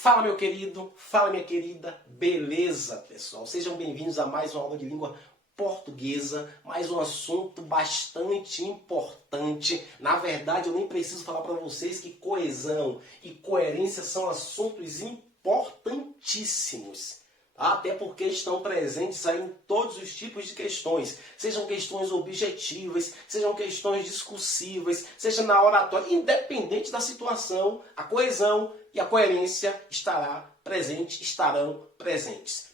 Fala meu querido, fala minha querida, beleza pessoal? Sejam bem-vindos a mais uma aula de língua portuguesa, mais um assunto bastante importante. Na verdade eu nem preciso falar para vocês que coesão e coerência são assuntos importantíssimos. Até porque estão presentes aí em todos os tipos de questões. Sejam questões objetivas, sejam questões discursivas, seja na oratória. Independente da situação, a coesão e a coerência estarão presentes.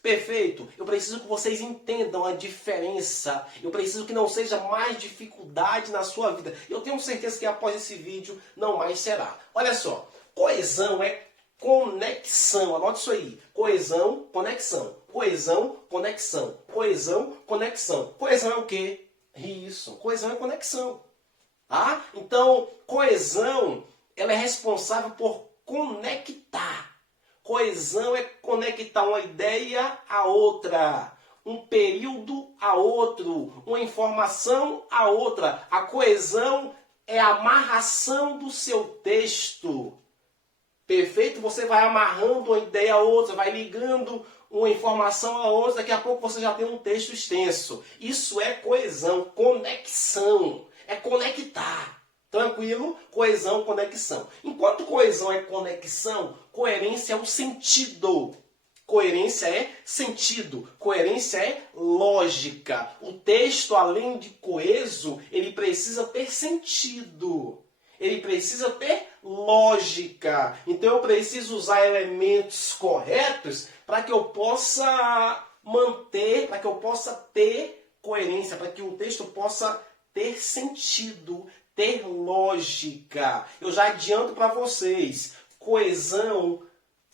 Perfeito? Eu preciso que vocês entendam a diferença. Eu preciso que não seja mais dificuldade na sua vida. Eu tenho certeza que após esse vídeo não mais será. Olha só, coesão é conexão, anote isso aí. Coesão, conexão. Coesão, conexão. Coesão, conexão. Coesão é o quê? Isso, coesão é conexão. Tá? Então, coesão, ela é responsável por conectar. Coesão é conectar uma ideia a outra, um período a outro, uma informação a outra. A coesão é a amarração do seu texto. Perfeito? Você vai amarrando uma ideia a outra, vai ligando uma informação a outra, daqui a pouco você já tem um texto extenso. Isso é coesão, conexão, é conectar. Tranquilo? Coesão, conexão. Enquanto coesão é conexão, coerência é o sentido. Coerência é sentido, coerência é lógica. O texto, além de coeso, ele precisa ter sentido. Ele precisa ter lógica. Então eu preciso usar elementos corretos para que eu possa manter, para que eu possa ter coerência, para que o texto possa ter sentido, ter lógica. Eu já adianto para vocês, coesão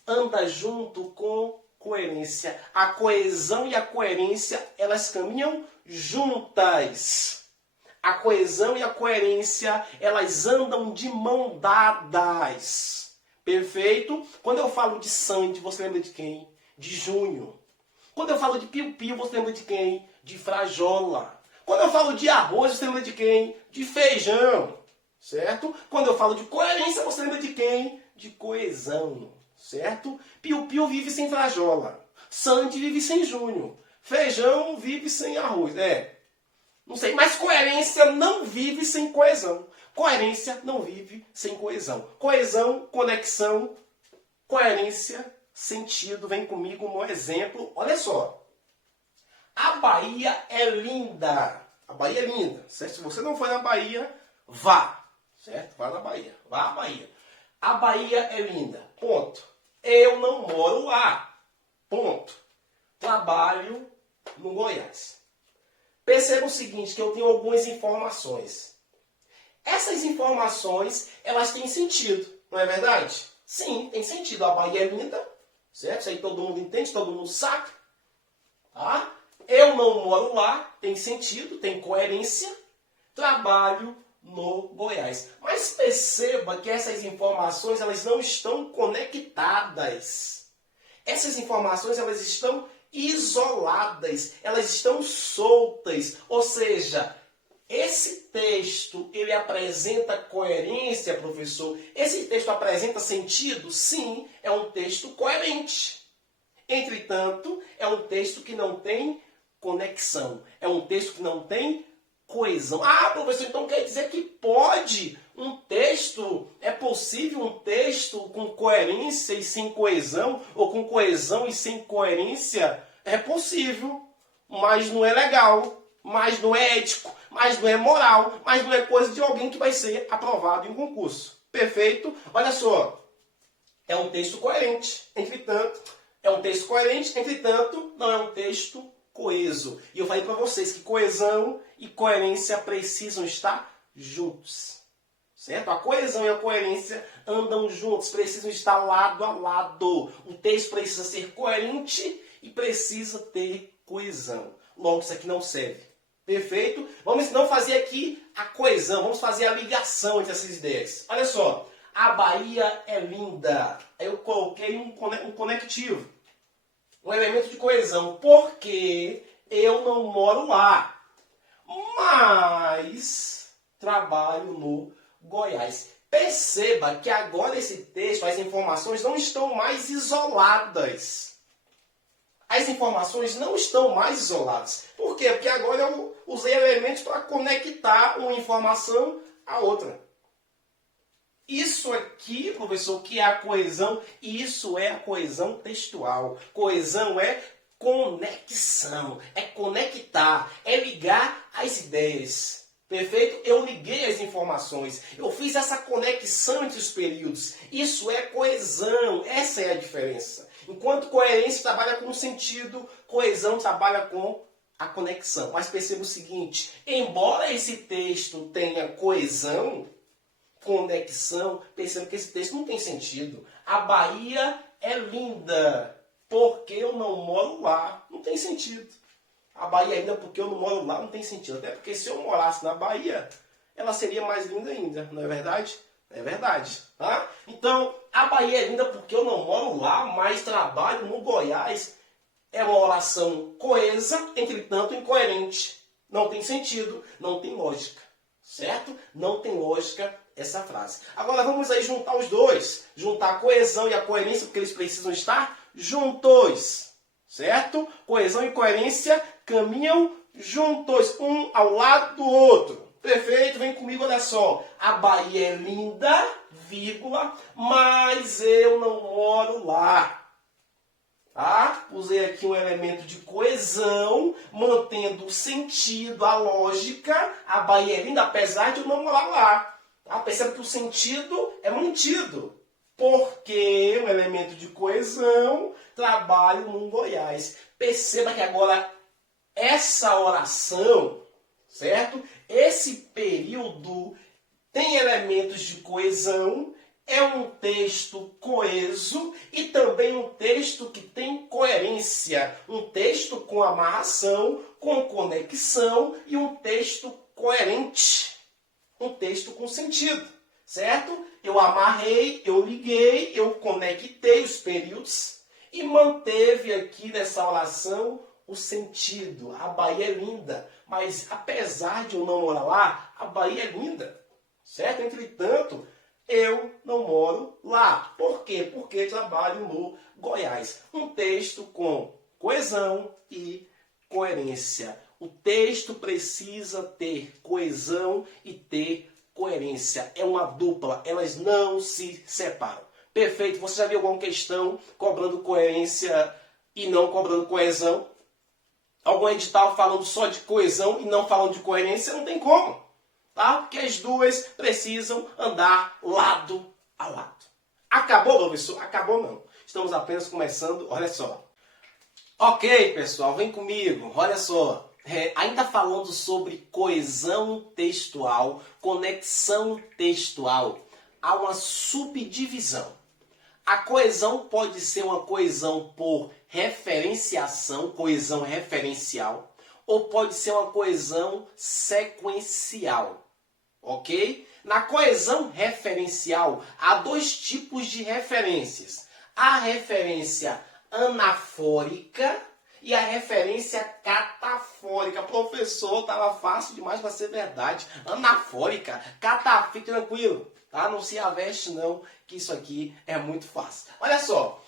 anda junto com coerência. A coesão e a coerência, elas caminham juntas. A coesão e a coerência, elas andam de mão dadas. Perfeito? Quando eu falo de Sandy, você lembra de quem? De Júnior. Quando eu falo de piu-piu, você lembra de quem? De Frajola. Quando eu falo de arroz, você lembra de quem? De feijão. Certo? Quando eu falo de coerência, você lembra de quem? De coesão. Certo? Piu-piu vive sem Frajola. Sandy vive sem Júnior. Feijão vive sem arroz. Não sei, mas coerência não vive sem coesão. Coerência não vive sem coesão. Coesão, conexão, coerência, sentido. Vem comigo no exemplo. Olha só. A Bahia é linda. A Bahia é linda. Certo? Se você não foi na Bahia, vá. Certo? Vá na Bahia. Vá à Bahia. A Bahia é linda. Ponto. Eu não moro lá. Ponto. Trabalho no Goiás. Perceba o seguinte, que eu tenho algumas informações. Essas informações, elas têm sentido, não é verdade? Sim, tem sentido. A Bahia é linda, certo? Isso aí todo mundo entende, todo mundo sabe. Tá? Eu não moro lá, tem sentido, tem coerência. Trabalho no Goiás. Mas perceba que essas informações, elas não estão conectadas. Essas informações, elas estão isoladas, elas estão soltas, ou seja, esse texto, ele apresenta coerência, professor? Esse texto apresenta sentido? Sim, é um texto coerente. Entretanto, é um texto que não tem conexão, é um texto que não tem coesão. Ah, professor, então quer dizer que pode um texto, é possível um texto com coerência e sem coesão, ou com coesão e sem coerência? É possível, mas não é legal, mas não é ético, mas não é moral, mas não é coisa de alguém que vai ser aprovado em um concurso. Perfeito? Olha só, é um texto coerente, entretanto, não é um texto coeso. E eu falei para vocês que coesão e coerência precisam estar juntos. Certo? A coesão e a coerência andam juntos, precisam estar lado a lado. O texto precisa ser coerente e precisa ter coesão. Logo, isso aqui não serve. Perfeito? Vamos então fazer aqui a coesão, vamos fazer a ligação entre essas ideias. Olha só, a Bahia é linda. Aí eu coloquei um conectivo, um elemento de coesão, porque eu não moro lá, mas trabalho no Goiás. Perceba que agora esse texto, as informações não estão mais isoladas. As informações não estão mais isoladas. Por quê? Porque agora eu usei elementos para conectar uma informação à outra. Isso aqui, professor, que é a coesão, isso é a coesão textual. Coesão é conexão, é conectar, é ligar as ideias. Perfeito? Eu liguei as informações, eu fiz essa conexão entre os períodos. Isso é coesão, essa é a diferença. Enquanto coerência trabalha com o sentido, coesão trabalha com a conexão. Mas perceba o seguinte, embora esse texto tenha coesão, conexão, perceba que esse texto não tem sentido. A Bahia é linda porque eu não moro lá. Não tem sentido. A Bahia é linda porque eu não moro lá, não tem sentido. Até porque se eu morasse na Bahia, ela seria mais linda ainda. Não é verdade? É verdade. Tá? Então, a Bahia é linda porque eu não moro lá, mas trabalho no Goiás. É uma oração coesa, entretanto incoerente. Não tem sentido, não tem lógica. Certo? Não tem lógica essa frase. Agora vamos aí juntar os dois. Juntar a coesão e a coerência, porque eles precisam estar juntos. Certo? Coesão e coerência caminham juntos, um ao lado do outro. Perfeito? Vem comigo, olha só. A Bahia é linda, vírgula, mas eu não moro lá. Tá? Usei aqui um elemento de coesão, mantendo o sentido, a lógica. A Bahia é linda, apesar de eu não morar lá. Tá? Perceba que o sentido é mantido. Porque um elemento de coesão, trabalho no Goiás. Perceba que agora essa oração, certo? Esse período tem elementos de coesão. É um texto coeso e também um texto que tem coerência. Um texto com amarração, com conexão e um texto coerente. Um texto com sentido, certo? Eu amarrei, eu liguei, eu conectei os períodos e manteve aqui nessa oração o sentido. A Bahia é linda, mas apesar de eu não morar lá, a Bahia é linda, certo? Entretanto, eu não moro lá. Por quê? Porque trabalho no Goiás. Um texto com coesão e coerência. O texto precisa ter coesão e ter coerência. É uma dupla. Elas não se separam. Perfeito? Você já viu alguma questão cobrando coerência e não cobrando coesão? Algum edital falando só de coesão e não falando de coerência? Não tem como. Tá? Porque as duas precisam andar lado a lado. Acabou, professor? Acabou não. Estamos apenas começando, olha só. Ok, pessoal, vem comigo, olha só. Ainda falando sobre coesão textual, conexão textual, há uma subdivisão. A coesão pode ser uma coesão por referenciação, coesão referencial, ou pode ser uma coesão sequencial. Ok? Na coesão referencial, há dois tipos de referências. A referência anafórica e a referência catafórica. Professor, estava fácil demais para ser verdade. Anafórica, fique tranquilo. Tá? Não se aveste não, que isso aqui é muito fácil. Olha só,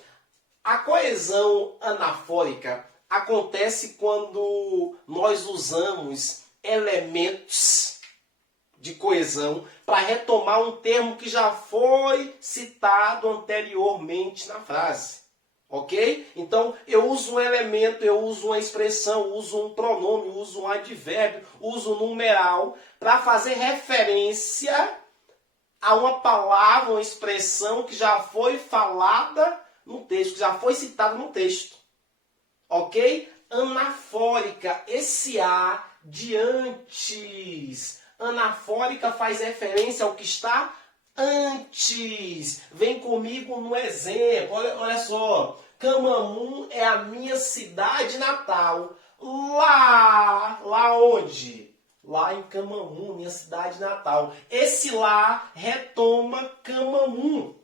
a coesão anafórica acontece quando nós usamos elementos de coesão para retomar um termo que já foi citado anteriormente na frase. Ok? Então, eu uso um elemento, eu uso uma expressão, eu uso um pronome, eu uso um advérbio, uso um numeral para fazer referência a uma palavra, uma expressão que já foi falada no texto, que já foi citada no texto. Ok? Anafórica, esse A de antes. Anafórica faz referência ao que está antes. Vem comigo no exemplo. Olha só. Camamu é a minha cidade natal. Lá onde? Lá em Camamu, minha cidade natal. Esse lá retoma Camamu.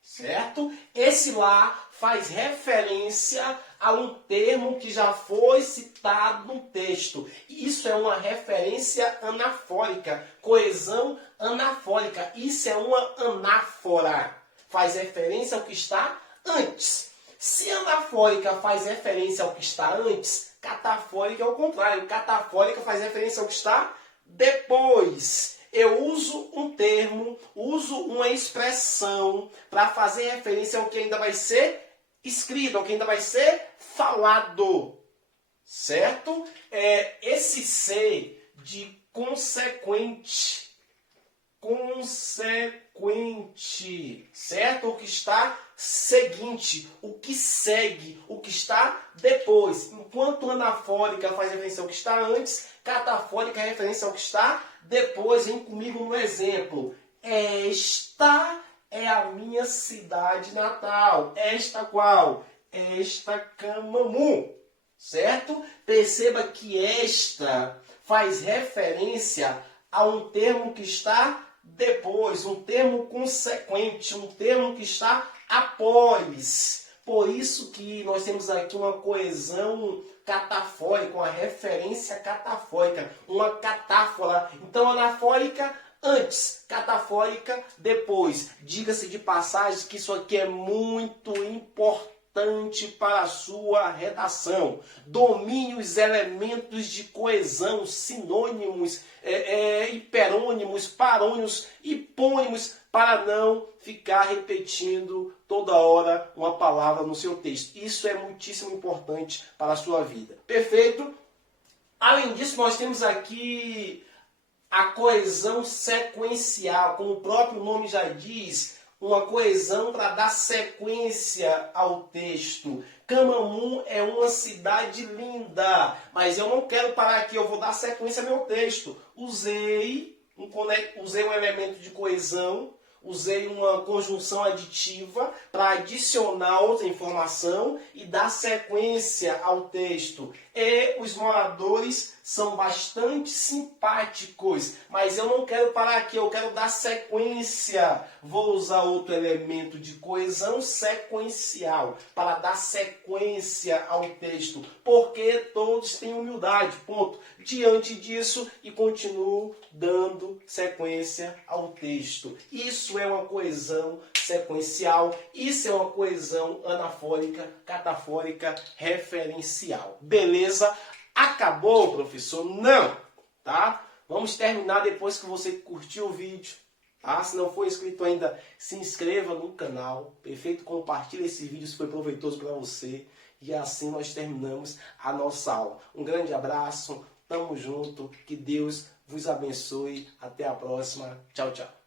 Certo? Esse lá faz referência a um termo que já foi citado no texto. Isso é uma referência anafórica, coesão anafórica. Isso é uma anáfora. Faz referência ao que está antes. Se anafórica faz referência ao que está antes, catafórica é o contrário. Catafórica faz referência ao que está depois. Eu uso um termo, uso uma expressão para fazer referência ao que ainda vai ser escrito, ao que ainda vai ser falado. Certo? Esse ser de consequente. Certo? O que está seguinte, o que segue, o que está depois. Enquanto anafórica faz referência ao que está antes, catafórica é referência ao que está depois. Vem comigo no exemplo. Esta é a minha cidade natal. Esta qual? Esta Camamu. Certo? Perceba que esta faz referência a um termo que está depois, um termo consequente, um termo que está após. Por isso que nós temos aqui uma coesão catafórica, uma referência catafórica, uma catáfora. Então, anafórica antes, catafórica depois. Diga-se de passagem que isso aqui é muito importante para a sua redação. Domine os elementos de coesão, sinônimos, hiperônimos, parônimos, hipônimos, para não ficar repetindo toda hora uma palavra no seu texto. Isso é muitíssimo importante para a sua vida. Perfeito? Além disso, nós temos aqui a coesão sequencial, como o próprio nome já diz, uma coesão para dar sequência ao texto. Camamu é uma cidade linda, mas eu não quero parar aqui, eu vou dar sequência ao meu texto. Usei um elemento de coesão, usei uma conjunção aditiva para adicionar outra informação e dar sequência ao texto. E os moradores são bastante simpáticos, mas eu não quero parar aqui, eu quero dar sequência. Vou usar outro elemento de coesão sequencial para dar sequência ao texto, porque todos têm humildade, ponto. Diante disso, e continuo dando sequência ao texto. Isso é uma coesão sequencial, isso é uma coesão anafórica, catafórica, referencial. Beleza? Acabou, professor? Não, tá? Vamos terminar depois que você curtiu o vídeo, tá? Se não for inscrito ainda, se inscreva no canal, perfeito? Compartilhe esse vídeo se foi proveitoso para você. E assim nós terminamos a nossa aula. Um grande abraço, tamo junto, que Deus vos abençoe. Até a próxima. Tchau, tchau.